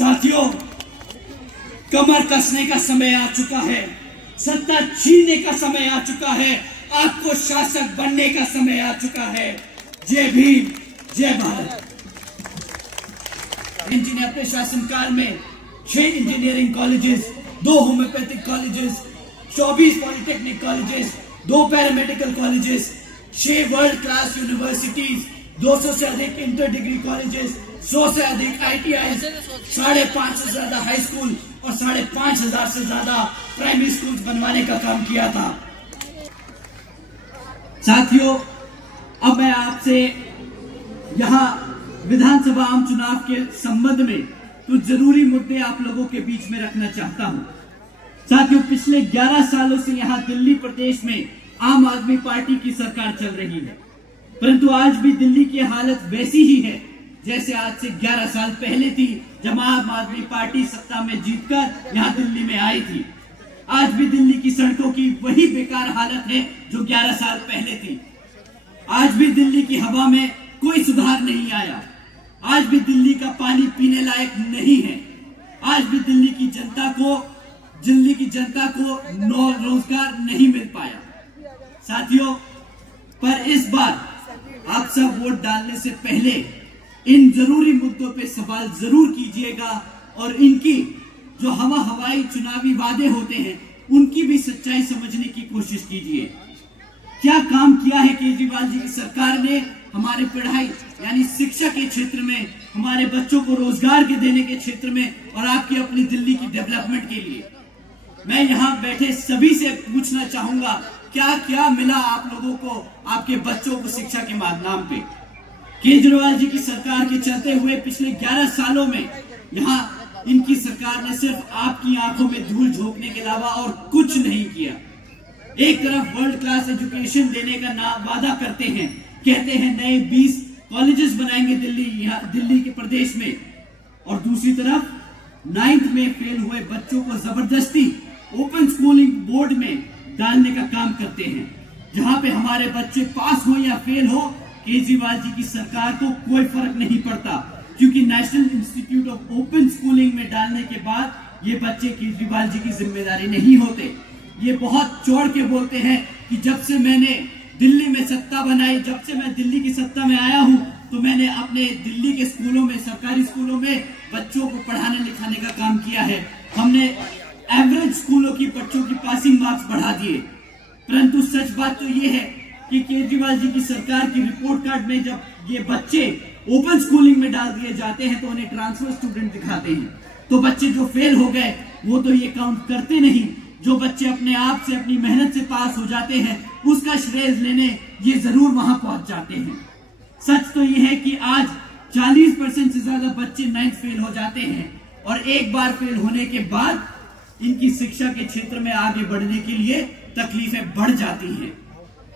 साथियों, कमर कसने का समय आ चुका है, सत्ता छीनने का समय आ चुका है, आपको शासक बनने का समय आ चुका है। जय भीम, जय भारत। जी ने अपने शासनकाल में 6 engineering colleges, 2 homeopathic colleges, 24 polytechnic colleges, 2 paramedical colleges, 6 world class universities, 200 से अधिक इंटर डिग्री कॉलेजेस, 100 से अधिक ITI, 5,500 से ज्यादा हाई स्कूल और 5,500 से ज्यादा प्राइमरी स्कूल बनवाने का काम किया था। साथियों, अब मैं आपसे यहां विधानसभा आम चुनाव के संबंध में कुछ जरूरी मुद्दे आप लोगों के बीच में रखना चाहता हूं। साथियों, पिछले 11 सालों से यहां दिल्ली प्रदेश में आम आदमी पार्टी की सरकार चल रही है, परंतु आज भी दिल्ली की हालत वैसी ही है जैसे आज से 11 साल पहले थी, जब आम आदमी पार्टी सत्ता में जीतकर यहां दिल्ली में आई थी। आज भी दिल्ली की सड़कों की वही बेकार हालत है जो 11 साल पहले थी। आज भी दिल्ली की हवा में कोई सुधार नहीं आया। आज भी दिल्ली का पानी पीने लायक नहीं है। आज भी दिल्ली की जनता को रोजगार नहीं मिल पाया। साथियों, पर इस बार आप सब वोट डालने से पहले इन जरूरी मुद्दों पे सवाल जरूर कीजिएगा और इनकी जो हवाई चुनावी वादे होते हैं उनकी भी सच्चाई समझने की कोशिश कीजिए। क्या काम किया है केजरीवाल जी की सरकार ने हमारे पढ़ाई यानी शिक्षा के क्षेत्र में, हमारे बच्चों को रोजगार के देने के क्षेत्र में और आपकी अपनी दिल्ली की डेवलपमेंट के लिए। मैं यहाँ बैठे सभी से पूछना चाहूंगा, क्या क्या मिला आप लोगों को आपके बच्चों को शिक्षा के नाम पे? केजरीवाल जी की सरकार के चलते हुए पिछले 11 सालों में यहाँ इनकी सरकार ने सिर्फ आपकी आंखों में धूल झोंकने के अलावा और कुछ नहीं किया। एक तरफ वर्ल्ड क्लास एजुकेशन देने का वादा करते हैं, कहते हैं नए 20 कॉलेजेस बनाएंगे दिल्ली के प्रदेश में, और दूसरी तरफ 9th में फेल हुए बच्चों को जबरदस्ती ओपन स्कूलिंग बोर्ड में डालने का काम करते हैं। जहां पे हमारे बच्चे पास हो या फेल हो, केजरीवाल जी की सरकार को कोई फर्क नहीं पड़ता, क्योंकि national institute of open schooling में डालने के बाद ये बच्चे केजरीवाल जी की जिम्मेदारी नहीं होते। ये बहुत चौड़ के बोलते हैं कि जब से मैंने दिल्ली में सत्ता बनाई, जब से मैं दिल्ली की सत्ता में आया हूं, तो मैंने अपने दिल्ली के स्कूलों में, सरकारी स्कूलों में बच्चों को पढ़ाने लिखाने का काम किया है। हमने एवरेज स्कूलों की बच्चों की पासिंग मार्क्स बढ़ा दिए। परंतु सच बात तो ये है कि केजरीवाल जी की सरकार की रिपोर्ट कार्ड में जब ये बच्चे ओपन स्कूलिंग में डाल दिए जाते हैं तो उन्हें ट्रांसफर स्टूडेंट दिखाते हैं। तो बच्चे जो फेल हो गए वो तो ये काउंट करते नहीं। जो बच्चे अपने आप से, अपनी मेहनत से पास हो जाते हैं, उसका श्रेय लेने ये जरूर वहां पहुंच जाते हैं। सच तो ये है कि आज 40% से ज्यादा बच्चे 9th फेल हो जाते हैं, और एक बार फेल होने के बाद इनकी शिक्षा के क्षेत्र में आगे बढ़ने के लिए तकलीफें बढ़ जाती हैं।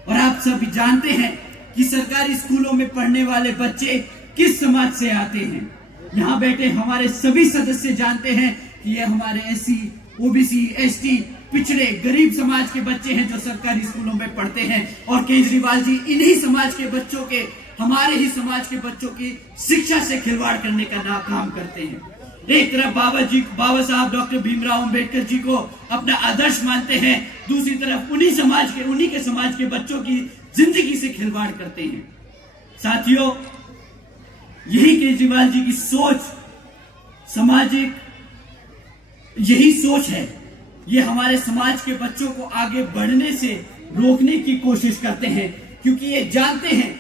और आप सभी जानते हैं कि सरकारी स्कूलों में पढ़ने वाले बच्चे किस समाज से आते हैं। यहाँ बैठे हमारे सभी सदस्य जानते हैं कि ये हमारे SC, OBC, ST, पिछड़े गरीब समाज के बच्चे हैं जो सरकारी स्कूलों में पढ़ते हैं, और केजरीवाल जी इन्हीं समाज के बच्चों के, हमारे ही समाज के बच्चों की शिक्षा से खिलवाड़ करने का काम करते हैं। एक तरफ बाबा साहब डॉक्टर भीमराव अंबेडकर जी को अपना आदर्श मानते हैं, दूसरी तरफ उन्हीं के समाज के बच्चों की जिंदगी से खिलवाड़ करते हैं। साथियों, यही केजरीवाल जी की सोच, सामाजिक यही सोच है, ये हमारे समाज के बच्चों को आगे बढ़ने से रोकने की कोशिश करते हैं, क्योंकि ये जानते हैं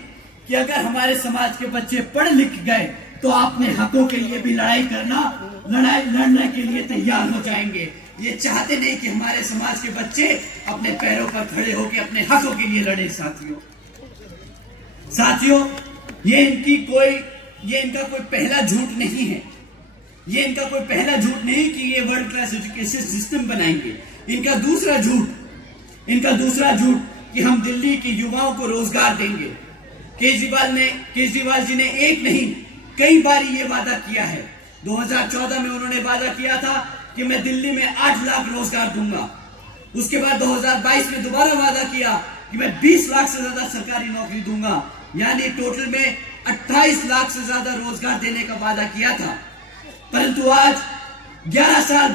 कि अगर हमारे समाज के बच्चे पढ़ लिख गए तो अपने हकों के लिए भी लड़ने के लिए तैयार हो जाएंगे। ये चाहते नहीं कि हमारे समाज के बच्चे अपने पैरों पर खड़े होकर अपने हकों के लिए लड़े। साथियों, ये इनका कोई पहला झूठ नहीं है। ये इनका कोई पहला झूठ नहीं कि ये वर्ल्ड क्लास एजुकेशन सिस्टम बनाएंगे। इनका दूसरा झूठ कि हम दिल्ली के युवाओं को रोजगार देंगे। केजरीवाल जी ने एक नहीं कई बार ये वादा किया है। 2014 में उन्होंने वादा किया था कि मैं दिल्ली में 8 लाख रोजगार दूंगा। उसके बाद 2022 में दोबारा वादा किया कि मैं 20 लाख से ज्यादा सरकारी नौकरी दूंगा, यानी टोटल में 28 लाख से ज्यादा रोजगार देने का वादा किया था। परंतु आज 11 साल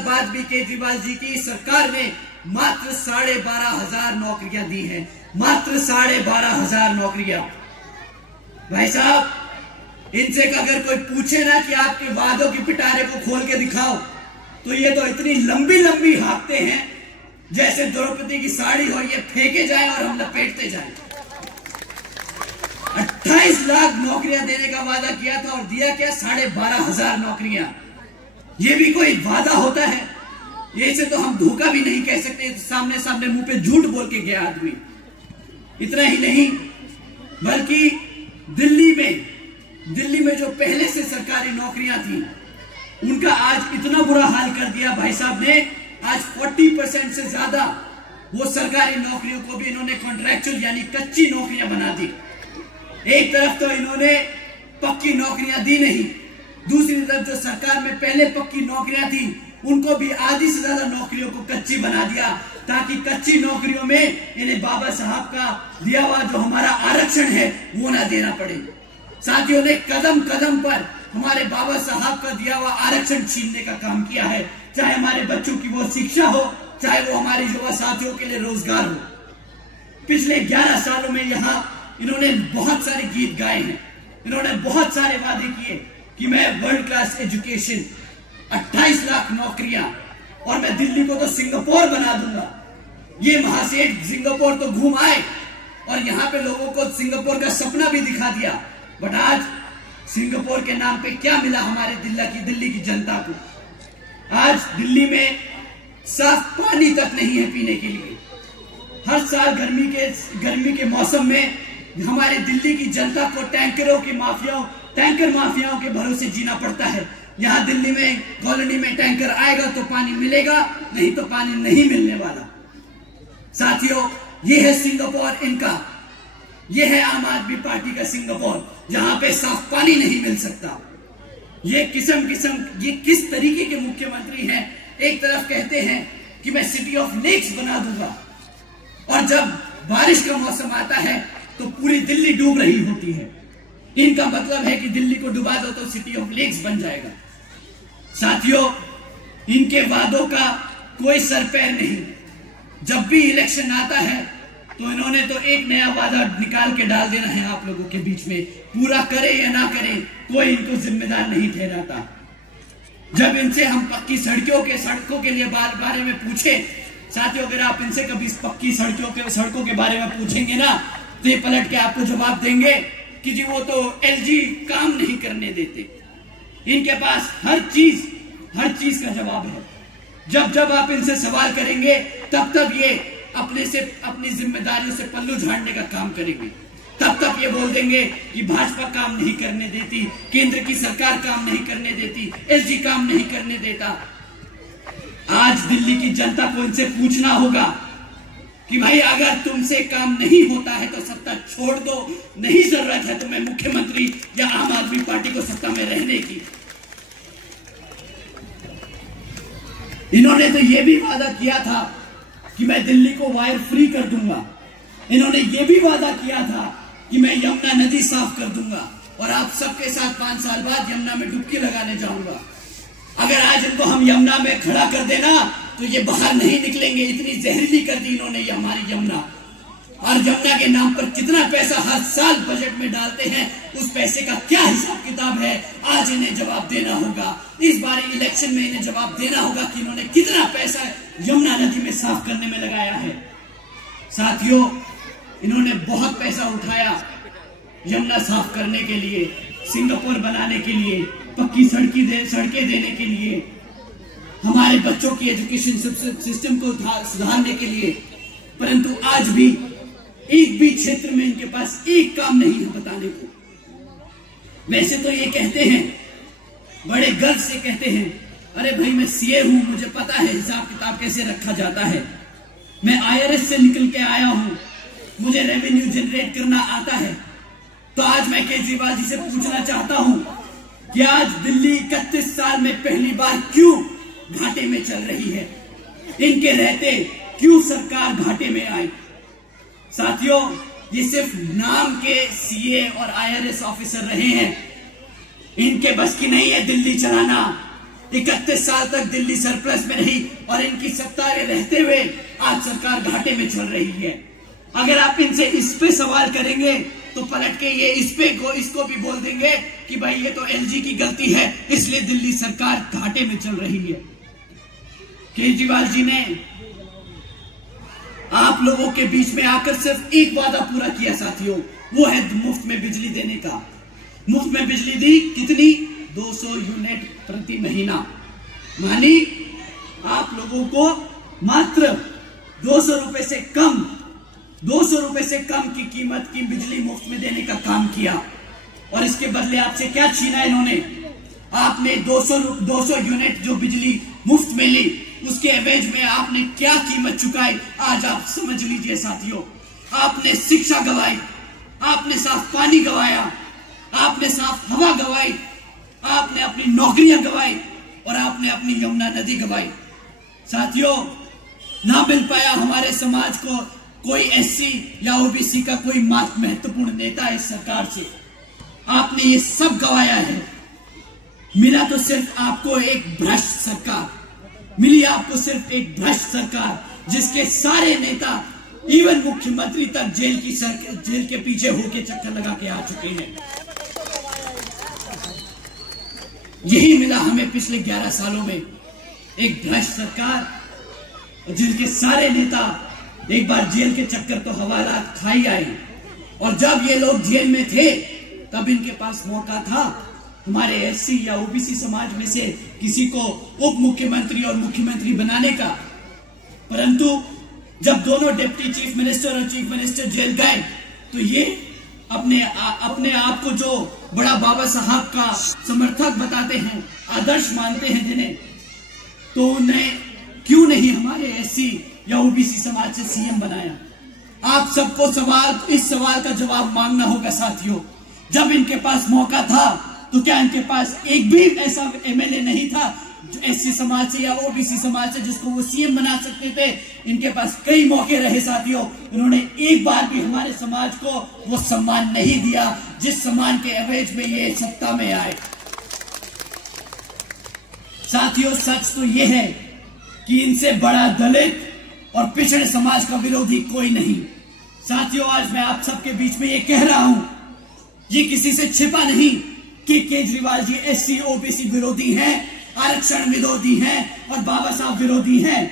बाद भी केजरीवाल जी की सरकार ने मात्र 12,500 नौकरियां दी हैं, मात्र 12,500 नौकरियां। भाई साहब, इनसे अगर कोई पूछे ना कि आपके वादों की पिटारे को खोल के दिखाओ, तो ये तो इतनी लंबी लंबी हाँकते हैं जैसे द्रौपदी की साड़ी हो, ये फेंके जाए और हम लपेटते जाए। 28 लाख नौकरियां देने का वादा किया था और दिया क्या? 12,500 नौकरियां। ये भी कोई वादा होता है? ये से तो हम धोखा भी नहीं कह सकते, सामने सामने मुंह पे झूठ बोल के गया आदमी। इतना ही नहीं, बल्कि दिल्ली में जो पहले से सरकारी नौकरियां थी, उनका आज इतना बुरा हाल कर दिया भाई साहब ने। आज 40% से ज्यादा वो सरकारी नौकरियों को भी इन्होंने कॉन्ट्रैक्चुअल यानी कच्ची नौकरियां बना दी। एक तरफ तो इन्होंने पक्की नौकरियां दी नहीं, दूसरी तरफ जो सरकार में पहले पक्की नौकरियां थी, उनको भी आधी से ज्यादा नौकरियों को कच्ची बना दिया, ताकि कच्ची नौकरियों में इन्हें बाबा साहब का दिया हुआ जो हमारा आरक्षण है वो ना देना पड़े। साथियों ने कदम कदम पर हमारे बाबा साहब का दिया हुआ आरक्षण छीनने का काम किया है, चाहे हमारे बच्चों की वो शिक्षा हो, चाहे वो हमारे युवा साथियों के लिए रोजगार हो। पिछले 11 सालों में यहाँ इन्होंने बहुत सारे गीत गाए हैं, इन्होंने बहुत सारे वादे किए कि मैं वर्ल्ड क्लास एजुकेशन, 28 लाख नौकरियां, और मैं दिल्ली को तो सिंगापुर बना दूंगा। ये महासेठ सिंगापुर तो घूम आए और यहाँ पे लोगों को सिंगापुर का सपना भी दिखा दिया, बट आज सिंगापुर के नाम पे क्या मिला हमारे दिल्ली की जनता को? आज दिल्ली में साफ पानी तक नहीं है पीने के लिए। हर साल गर्मी के मौसम में हमारे दिल्ली की जनता को टैंकर माफियाओं के भरोसे जीना पड़ता है। यहाँ दिल्ली में कॉलोनी में टैंकर आएगा तो पानी मिलेगा, नहीं तो पानी नहीं मिलने वाला। साथियों, ये है सिंगापुर इनका, ये है आम आदमी पार्टी का सिंगापुर, जहां पे साफ पानी नहीं मिल सकता। ये किस तरीके के मुख्यमंत्री हैं? एक तरफ कहते हैं कि मैं सिटी ऑफ लेक्स बना दूंगा, और जब बारिश का मौसम आता है तो पूरी दिल्ली डूब रही होती है। इनका मतलब है कि दिल्ली को डुबा दो तो सिटी ऑफ लेक्स बन जाएगा। साथियों, इनके वादों का कोई सर पैर नहीं। जब भी इलेक्शन आता है तो इन्होंने तो एक नया वादा निकाल के डाल देना है आप लोगों के बीच में, पूरा करे या ना करे कोई इनको जिम्मेदार नहीं ठहराता। जब इनसे हम पक्की सड़कों के लिए बारे में पूछे, साथियों, अगर आप इनसे कभी पक्की सड़कों के बारे में पूछेंगे ना, तो ये पलट के आपको जवाब देंगे कि जी वो तो एलजी काम नहीं करने देते। इनके पास हर चीज का जवाब है। जब आप इनसे सवाल करेंगे, तब ये अपनी जिम्मेदारियों से पल्लू झाड़ने का काम करेंगे। तब ये बोल देंगे कि भाजपा काम नहीं करने देती, केंद्र की सरकार काम नहीं करने देती, एलजी काम नहीं करने देता। आज दिल्ली की जनता को इनसे पूछना होगा कि भाई, अगर तुमसे काम नहीं होता है तो सत्ता छोड़ दो, नहीं जरूरत है तुम्हें मुख्यमंत्री या आम आदमी पार्टी को सत्ता में रहने की। इन्होंने तो यह भी वादा किया था कि मैं दिल्ली को वायर फ्री कर दूंगा। इन्होंने ये भी वादा किया था कि मैं यमुना नदी साफ कर दूंगा और आप सबके साथ 5 साल बाद यमुना में डुबकी लगाने जाऊंगा। अगर आज इनको हम यमुना में खड़ा कर देना तो ये बाहर नहीं निकलेंगे, इतनी जहरीली कर दी इन्होंने ये हमारी यमुना। और यमुना के नाम पर कितना पैसा हर साल बजट में डालते हैं, उस पैसे का क्या हिसाब किताब है, आज इन्हें जवाब देना होगा। इस बार इलेक्शन में इन्हें जवाब देना होगा कि इन्होंने कितना पैसा यमुना नदी में साफ करने में लगाया है। साथियों, इन्होंने बहुत पैसा उठाया यमुना साफ करने के लिए, सिंगापुर बनाने के लिए, पक्की सड़कें देने के लिए, हमारे बच्चों की एजुकेशन सिस्टम को सुधारने के लिए। परंतु आज भी एक भी क्षेत्र में इनके पास एक काम नहीं है बताने को। वैसे तो ये कहते हैं, बड़े गर्व से कहते हैं, अरे भाई मैं सीए हूं, मुझे पता है हिसाब किताब कैसे रखा जाता है, मैं आईआरएस से निकल के आया हूं, मुझे रेवेन्यू जनरेट करना आता है। तो आज मैं केजरीवाल जी से पूछना चाहता हूं कि आज दिल्ली 31 साल में पहली बार क्यों घाटे में चल रही है? इनके रहते क्यों सरकार घाटे में आई? साथियों, ये सिर्फ नाम के सीए और आईआरएस ऑफिसर रहे हैं। इनके बस की नहीं है दिल्ली चलाना। 31 साल तक दिल्ली सरप्लस में रही और इनकी सत्ता में रहते हुए आज सरकार घाटे में चल रही है। अगर आप इनसे इस पे सवाल करेंगे तो पलट के ये इसको भी बोल देंगे कि भाई ये तो एलजी की गलती है, इसलिए दिल्ली सरकार घाटे में चल रही है। केजरीवाल जी ने आप लोगों के बीच में आकर सिर्फ एक वादा पूरा किया साथियों, वो है मुफ्त में बिजली देने का। मुफ्त में बिजली दी कितनी? 200 यूनिट प्रति महीना। मानी आप लोगों को मात्र 200 रुपए से कम की कीमत की बिजली मुफ्त में देने का काम किया। और इसके बदले आपसे क्या छीना इन्होंने? आपने 200 यूनिट जो बिजली मुफ्त में ली, उसके एवज में आपने क्या कीमत चुकाई आज आप समझ लीजिए साथियों। आपने शिक्षा गवाई, आपने साफ पानी गवाया, आपने साफ हवा गवाई, आपने अपनी नौकरियां गवाई और आपने अपनी यमुना नदी गवाई। साथियों, ना मिल पाया हमारे समाज को कोई एससी या ओबीसी का कोई महत्वपूर्ण नेता इस सरकार से। आपने ये सब गवाया है। मिला तो सिर्फ आपको एक भ्रष्ट सरकार मिली, आपको सिर्फ एक भ्रष्ट सरकार जिसके सारे नेता इवन मुख्यमंत्री तक जेल के पीछे होके चक्कर लगा के आ चुके हैं। यही मिला हमें पिछले 11 सालों में, एक भ्रष्ट सरकार जिनके सारे नेता एक बार जेल के चक्कर तो हवालात खाई आए। और जब ये लोग जेल में थे तब इनके पास मौका था हमारे एससी या ओबीसी समाज में से किसी को उप मुख्यमंत्री और मुख्यमंत्री बनाने का। परंतु जब दोनों डिप्टी चीफ मिनिस्टर और चीफ मिनिस्टर जेल गए तो ये अपने आप को जो बड़ा बाबा साहब का समर्थक बताते हैं, आदर्श मानते हैं जिन्हें, तो उन्हें क्यों नहीं हमारे एससी या ओबीसी समाज से सीएम बनाया? आप सबको इस सवाल का जवाब मांगना होगा साथियों। जब इनके पास मौका था तो क्या इनके पास एक भी ऐसा एमएलए नहीं था जो एससी समाज से या ओबीसी समाज से जिसको वो सीएम बना सकते थे? इनके पास कई मौके रहे साथियों, उन्होंने एक बार भी हमारे समाज को वो सम्मान नहीं दिया जिस सम्मान के एवज में ये सत्ता में आए। साथियों, सच तो ये है कि इनसे बड़ा दलित और पिछड़े समाज का विरोधी कोई नहीं। साथियों, आज मैं आप सबके बीच में ये कह रहा हूं, ये किसी से छिपा नहीं कि केजरीवाल जी एससी ओबीसी विरोधी हैं, आरक्षण विरोधी हैं और बाबा साहब विरोधी हैं।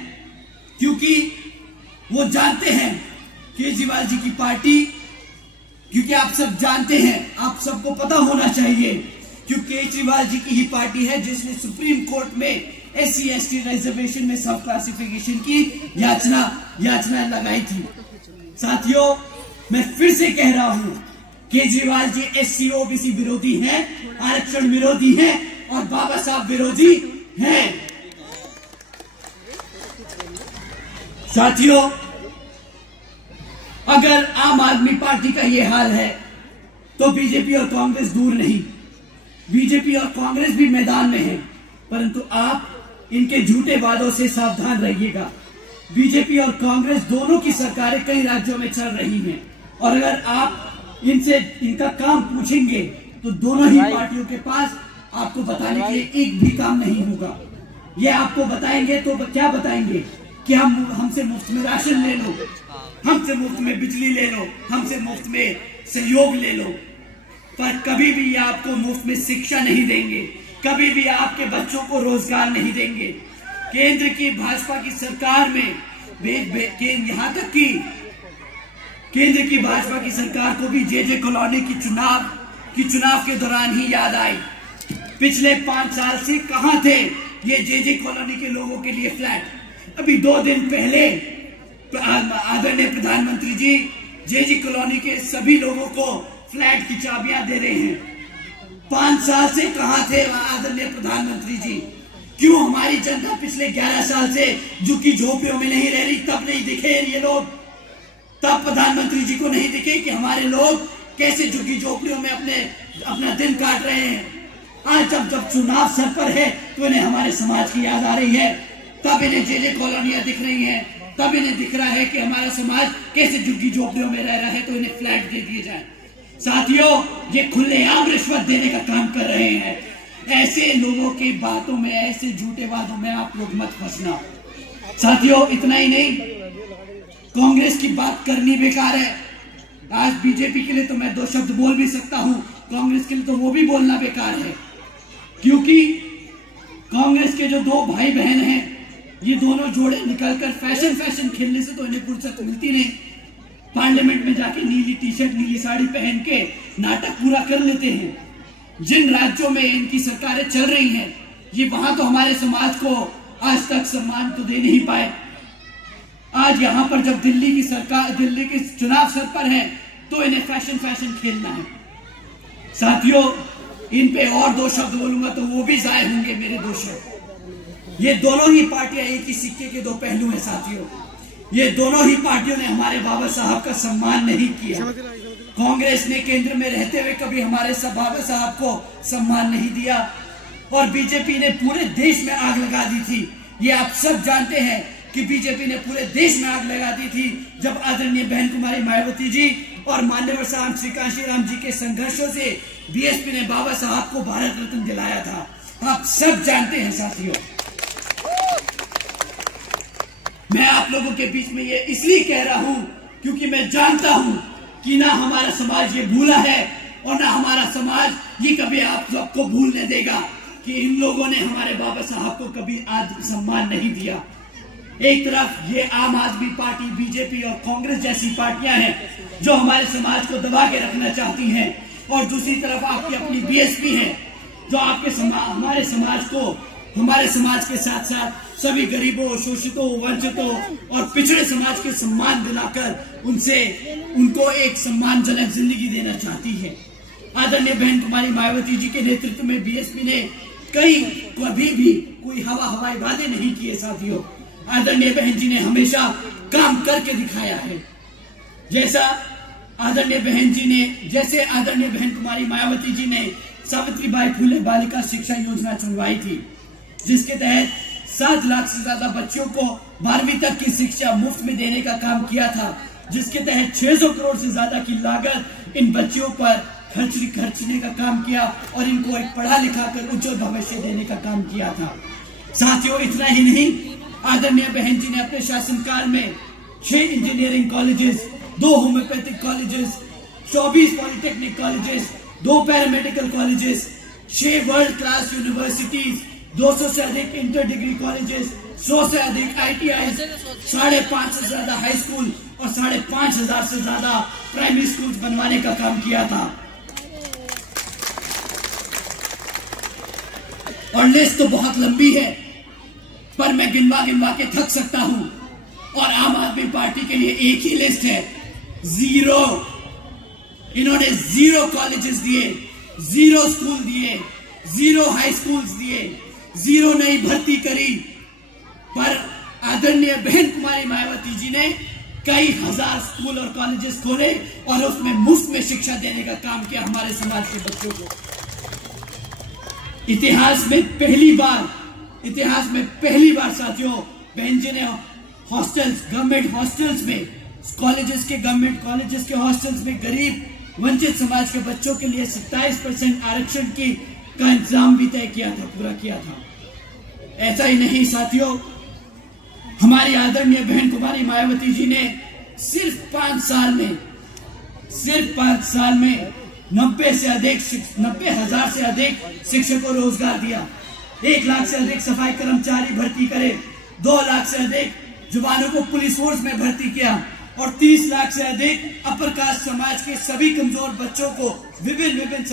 क्योंकि वो जानते हैं केजरीवाल जी की पार्टी, क्योंकि आप सब जानते हैं, आप सबको पता होना चाहिए, क्योंकि केजरीवाल जी की ही पार्टी है जिसने सुप्रीम कोर्ट में एससी एसटी रिजर्वेशन में सब क्लासिफिकेशन की याचना लगाई थी। साथियों, मैं फिर से कह रहा हूं, केजरीवाल जी एससी ओबीसी विरोधी हैं, आरक्षण विरोधी हैं और बाबा साहब विरोधी हैं। साथियों, अगर आम आदमी पार्टी का यह हाल है तो बीजेपी और कांग्रेस दूर नहीं। बीजेपी और कांग्रेस भी मैदान में है, परंतु आप इनके झूठे वादों से सावधान रहिएगा। बीजेपी और कांग्रेस दोनों की सरकारें कई राज्यों में चल रही हैं और अगर आप इनसे इनका काम पूछेंगे तो दोनों ही पार्टियों के पास आपको बताने के लिए एक भी काम नहीं होगा। ये आपको बताएंगे तो क्या बताएंगे कि हमसे मुफ्त में राशन ले लो, हमसे मुफ्त में बिजली ले लो, हमसे मुफ्त में सहयोग ले लो, पर कभी भी आपको मुफ्त में शिक्षा नहीं देंगे, कभी भी आपके बच्चों को रोजगार नहीं देंगे। केंद्र की भाजपा की सरकार में यहां तक कि केंद्र की भाजपा की सरकार को भी जे कॉलोनी की चुनाव के दौरान ही याद आई। पिछले 5 साल से कहां थे ये जे कॉलोनी के लोगों के लिए फ्लैट? अभी 2 दिन पहले आदरणीय प्रधानमंत्री जी जे कॉलोनी के सभी लोगों को फ्लैट की चाबियां दे रहे हैं। 5 साल से कहां थे आदरणीय प्रधानमंत्री जी? क्यों हमारी जनता पिछले 11 साल से झुग्गी झोपड़ियों में नहीं रह रही? तब नहीं दिखे ये लोग? तब प्रधानमंत्री जी को नहीं दिखे कि हमारे लोग कैसे झुग्गी झोपड़ियों में अपना दिन काट रहे हैं? आज जब चुनाव सर पर है तो इन्हें हमारे समाज की याद आ रही है, तब इन्हें जे कॉलोनियां दिख रही हैं, तब इन्हें दिख रहा है कि हमारा समाज कैसे झुग्गी झोपड़ियों में रह रहा है, तो इन्हें फ्लैट दे दिए जाए। साथियों, ये खुलेआम रिश्वत देने का काम कर रहे हैं। ऐसे लोगों की बातों में, ऐसे झूठे वादों में आप लोग मत फंसना। साथियों, इतना ही नहीं, कांग्रेस की बात करनी बेकार है। आज बीजेपी के लिए तो मैं 2 शब्द बोल भी सकता हूं, कांग्रेस के लिए तो वो भी बोलना बेकार है, क्योंकि कांग्रेस के जो 2 भाई बहन हैं, ये दोनों जोड़े निकलकर फैशन खेलने से तो इन्हें फुर्सत मिलती नहीं। पार्लियामेंट में जाके नीली टी-शर्ट, नीली साड़ी पहन के नाटक पूरा कर लेते हैं। जिन राज्यों में इनकी सरकारें चल रही हैं, ये वहां तो हमारे समाज को आज तक सम्मान तो दे नहीं पाए। आज यहां पर जब दिल्ली के चुनाव सर पर है, तो इन्हें फैशन खेलना है। साथियों, इन पे और 2 शब्द बोलूंगा तो वो भी जाए होंगे मेरे 2 शब्द। ये दोनों ही पार्टियां एक ही सिक्के के 2 पहलू हैं। साथियों, ये दोनों ही पार्टियों ने हमारे बाबा साहब का सम्मान नहीं किया। कांग्रेस ने केंद्र में रहते हुए कभी हमारे बाबा साहब को सम्मान नहीं दिया, और बीजेपी ने पूरे देश में आग लगा दी थी। ये आप सब जानते हैं कि बीजेपी ने पूरे देश में आग लगा दी थी जब आदरणीय बहन कुमारी मायावती जी और मान्यवर साहब श्री कांशीराम जी के संघर्षों से बीएसपी ने बाबा साहब को भारत रत्न दिलाया था। आप सब जानते हैं। साथियों, मैं आप लोगों के बीच में ये इसलिए कह रहा हूं क्योंकि मैं जानता हूं कि ना हमारा समाज ये भूला है, और ना हमारा समाज ये कभी आप सबको भूलने देगा कि इन लोगों ने हमारे बाबा साहब को कभी आदर सम्मान नहीं दिया। एक तरफ ये आम आदमी पार्टी, बीजेपी और कांग्रेस जैसी पार्टियां हैं जो हमारे समाज को दबा के रखना चाहती हैं, और दूसरी तरफ आपकी अपनी बीएसपी है जो आपके हमारे समाज के साथ साथ सभी गरीबों, शोषितों, वंचितों और पिछड़े समाज के सम्मान दिलाकर उनको एक सम्मानजनक जिंदगी देना चाहती है। आदरणीय बहन कुमारी मायावती जी के नेतृत्व में बीएसपी ने कभी भी कोई हवाई वादे नहीं किए। साथियों, आदरणीय बहन जी ने हमेशा काम करके दिखाया है। जैसे आदरणीय बहन कुमारी मायावती जी ने सावित्रीबाई फुले बालिका शिक्षा योजना चलवाई थी, जिसके तहत 7 लाख से ज्यादा बच्चों को 12वीं तक की शिक्षा मुफ्त में देने का काम किया था, जिसके तहत 600 करोड़ से ज्यादा की लागत इन बच्चों पर खर्चने का काम किया और इनको एक पढ़ा लिखा कर उज्जवल भविष्य देने का काम किया था। साथियों, इतना ही नहीं, आदरणीय बहन जी ने अपने शासनकाल में 6 engineering colleges, 2 homeopathic colleges, 24 polytechnic colleges, 2 paramedical colleges, 6 world class universities, 200 से अधिक इंटर डिग्री कॉलेजेस, 100 से अधिक ITI, 5,500 से ज्यादा हाई स्कूल और 5,500 से ज्यादा प्राइमरी स्कूल बनवाने का काम किया था। और लिस्ट तो बहुत लंबी है, पर मैं गिनवा के थक सकता हूं। और आम आदमी पार्टी के लिए एक ही लिस्ट है, 0। इन्होंने 0 कॉलेजेस दिए, 0 स्कूल दिए, 0 हाई स्कूल्स दिए, 0 नई भर्ती करी। पर आदरणीय बहन कुमारी मायावती जी ने कई हजार स्कूल और कॉलेजेस खोले और उसमें मुफ्त में शिक्षा देने का काम किया हमारे समाज के बच्चों को। इतिहास में पहली बार साथियों, बहन जी ने गवर्नमेंट हॉस्टल्स में, गवर्नमेंट कॉलेजेस के हॉस्टल्स में गरीब वंचित समाज के बच्चों के लिए 27% आरक्षण का इंतजाम भी पूरा किया था। ऐसा ही नहीं साथियों, हमारी आदरणीय बहन कुमारी मायावती जी ने सिर्फ 5 साल में 90,000 से अधिक शिक्षकों को रोजगार दिया, 1 लाख से अधिक सफाई कर्मचारी भर्ती करे, 2 लाख से अधिक जवानों को पुलिस फोर्स में भर्ती किया और 30 लाख से अधिक अपर कास्ट समाज के सभी कमजोर बच्चों को विभिन्न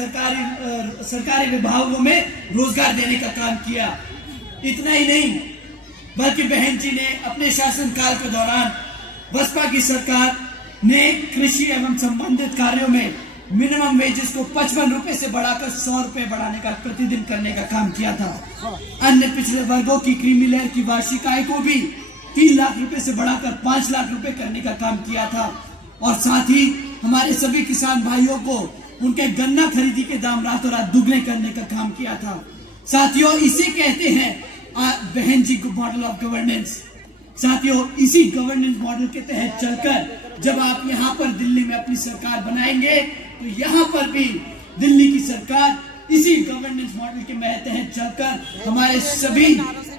सरकारी विभागों में रोजगार देने का काम किया। इतना ही नहीं, बल्कि बहन जी ने अपने शासनकाल के दौरान बसपा की सरकार ने कृषि एवं संबंधित कार्यों में मिनिमम वेजेस को 55 रुपए से बढ़ाकर 100 रुपए बढ़ाने का प्रतिदिन करने का काम किया था। अन्य पिछड़े वर्गों की क्रीमी लेयर की वार्षिक आय को भी 3 लाख रुपए से बढ़ाकर 5 लाख रुपए करने का काम किया था। और साथ ही हमारे सभी किसान भाइयों को उनके गन्ना खरीदी के दाम रातों रात दुगने करने का काम किया था। साथियों, इसे कहते हैं बहन जी को मॉडल ऑफ गवर्नेंस। साथियों, इसी गवर्नेंस मॉडल के तहत चलकर जब आप यहाँ पर दिल्ली में अपनी सरकार बनाएंगे तो यहाँ पर भी दिल्ली की सरकार इसी गवर्नेंस मॉडल के तहत चलकर हमारे सभी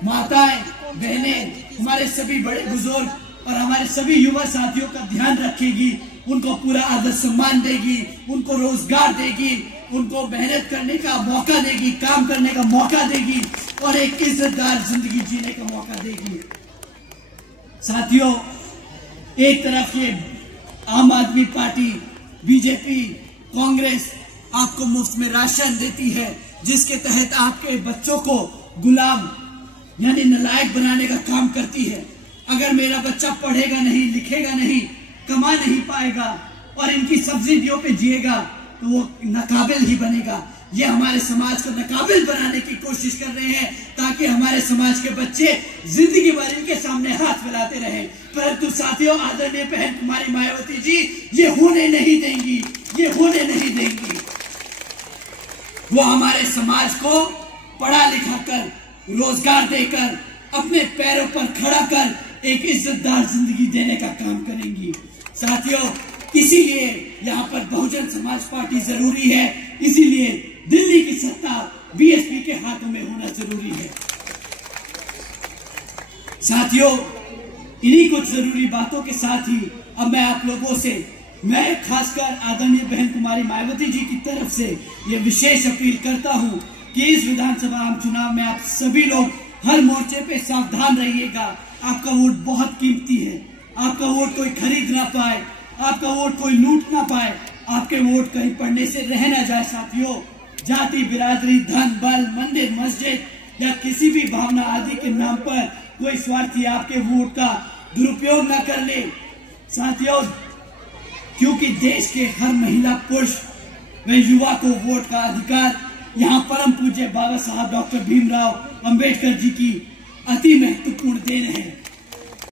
माताएं बहनें, हमारे सभी बड़े बुजुर्ग और हमारे सभी युवा साथियों का ध्यान रखेगी, उनको पूरा आदर सम्मान देगी, उनको रोजगार देगी, उनको मेहनत करने का मौका देगी, काम करने का मौका देगी और एक इज्जतदार जिंदगी जीने का मौका देगी। साथियों, एक तरफ ये आम आदमी पार्टी, बीजेपी, कांग्रेस आपको मुफ्त में राशन देती है, जिसके तहत आपके बच्चों को गुलाम यानी नालायक बनाने का काम करती है। अगर मेरा बच्चा पढ़ेगा नहीं, लिखेगा नहीं, कमा नहीं पाएगा और इनकी सब्सिडियों पे जिएगा तो वो नाकाबिल ही बनेगा। ये हमारे समाज को नाकाबिल बनाने की कोशिश कर रहे हैं ताकि हमारे समाज के बच्चे जिंदगी भर इनके सामने हाथ फैलाते रहें। परंतु साथियों, आदरणीय बहन कुमारी मायावती जी ये होने नहीं देंगी, ये होने नहीं देंगी। वो हमारे समाज को पढ़ा लिखा कर, रोजगार देकर, अपने पैरों पर खड़ा कर एक इज्जतदार जिंदगी देने का काम करेंगी। साथियों, इसीलिए यहाँ पर बहुजन समाज पार्टी जरूरी है, इसीलिए दिल्ली की सत्ता बीएसपी के हाथों में होना जरूरी है। साथियों, इन्हीं कुछ जरूरी बातों के साथ ही अब मैं आप लोगों से, मैं खासकर आदरणीय बहन कुमारी मायावती जी की तरफ से ये विशेष अपील करता हूँ कि इस विधानसभा आम चुनाव में आप सभी लोग हर मोर्चे पे सावधान रहिएगा। आपका वोट बहुत कीमती है, आपका वोट कोई खरीद ना पाए, आपका वोट कोई लूट ना पाए, आपके वोट कहीं पड़ने से रह ना जाए। साथियों, जाति, बिरादरी, धन, बल, मंदिर, मस्जिद या किसी भी भावना आदि के नाम पर कोई स्वार्थी आपके वोट का दुरुपयोग न कर ले। साथियों, क्योंकि देश के हर महिला, पुरुष व युवा को वोट का अधिकार यहाँ परम पूज्य बाबा साहब डॉक्टर भीमराव अंबेडकर जी की अति महत्वपूर्ण देन है।